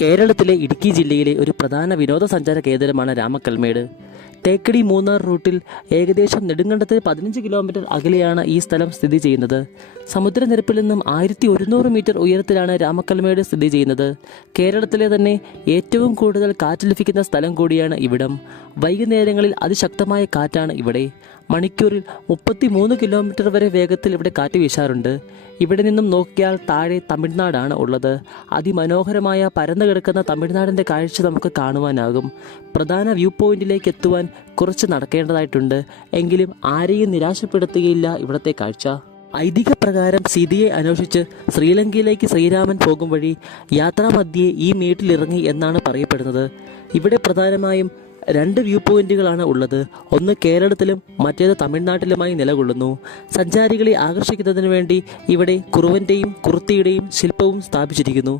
കേരളത്തിലെ ഇടുക്കി ജില്ലയിലെ ഒരു പ്രധാന വിനോദസഞ്ചാര കേന്ദ്രമാണ് രാമക്കൽമേട്. തേക്കടി മൂന്നാർ റൂട്ടിൽ ഏകദേശം നെടുങ്കണ്ടത്തിന് 15 കിലോമീറ്റർ അകലെയാണ് ഈ സ്ഥലം സ്ഥിതി ചെയ്യുന്നത്. സമുദ്രനിരപ്പിൽ നിന്നും 1100 മീറ്റർ ഉയരത്തിലാണ് രാമക്കൽമേട് സ്ഥിതി ചെയ്യുന്നത്. കേരളത്തിലെ തന്നെ ഏറ്റവും കൂടുതൽ കാറ്റ് ലഭിക്കുന്ന സ്ഥലം കൂടിയാണ് ഇവിടം. വൈകുന്നേരങ്ങളിൽ അതിശക്തമായ കാറ്റാണ് ഇവിടെ. മണിക്കൂറിൽ 33 കിലോമീറ്റർ വരെ വേഗത്തിൽ ഇവിടെ കാറ്റ് വീശാറുണ്ട്. ഇവിടെ നിന്നും നോക്കിയാൽ താഴെ തമിഴ്നാടാണ് ഉള്ളത്. അതിമനോഹരമായ പരന്നു കിടക്കുന്ന തമിഴ്നാടിൻ്റെ കാഴ്ച നമുക്ക് കാണുവാനാകും. പ്രധാന വ്യൂ പോയിന്റിലേക്ക് എത്തുവാൻ കുറച്ച് നടക്കേണ്ടതായിട്ടുണ്ട്. എങ്കിലും ആരെയും നിരാശപ്പെടുത്തുകയില്ല ഇവിടത്തെ കാഴ്ച. ഐതിഹ്യപ്രകാരം സീതയെ അന്വേഷിച്ച് ശ്രീലങ്കയിലേക്ക് ശ്രീരാമൻ പോകും വഴി യാത്രാമധ്യേ ഈ മേട്ടിലിറങ്ങി എന്നാണ് പറയപ്പെടുന്നത്. ഇവിടെ പ്രധാനമായും 2 വ്യൂ പോയിന്റുകളാണ് ഉള്ളത്. ഒന്ന് കേരളത്തിലും മറ്റേത് തമിഴ്നാട്ടിലുമായി നിലകൊള്ളുന്നു. സഞ്ചാരികളെ ആകർഷിക്കുന്നതിന് വേണ്ടി ഇവിടെ കുറുവന്റെയും കുറുത്തിയുടെയും ശില്പവും സ്ഥാപിച്ചിരിക്കുന്നു.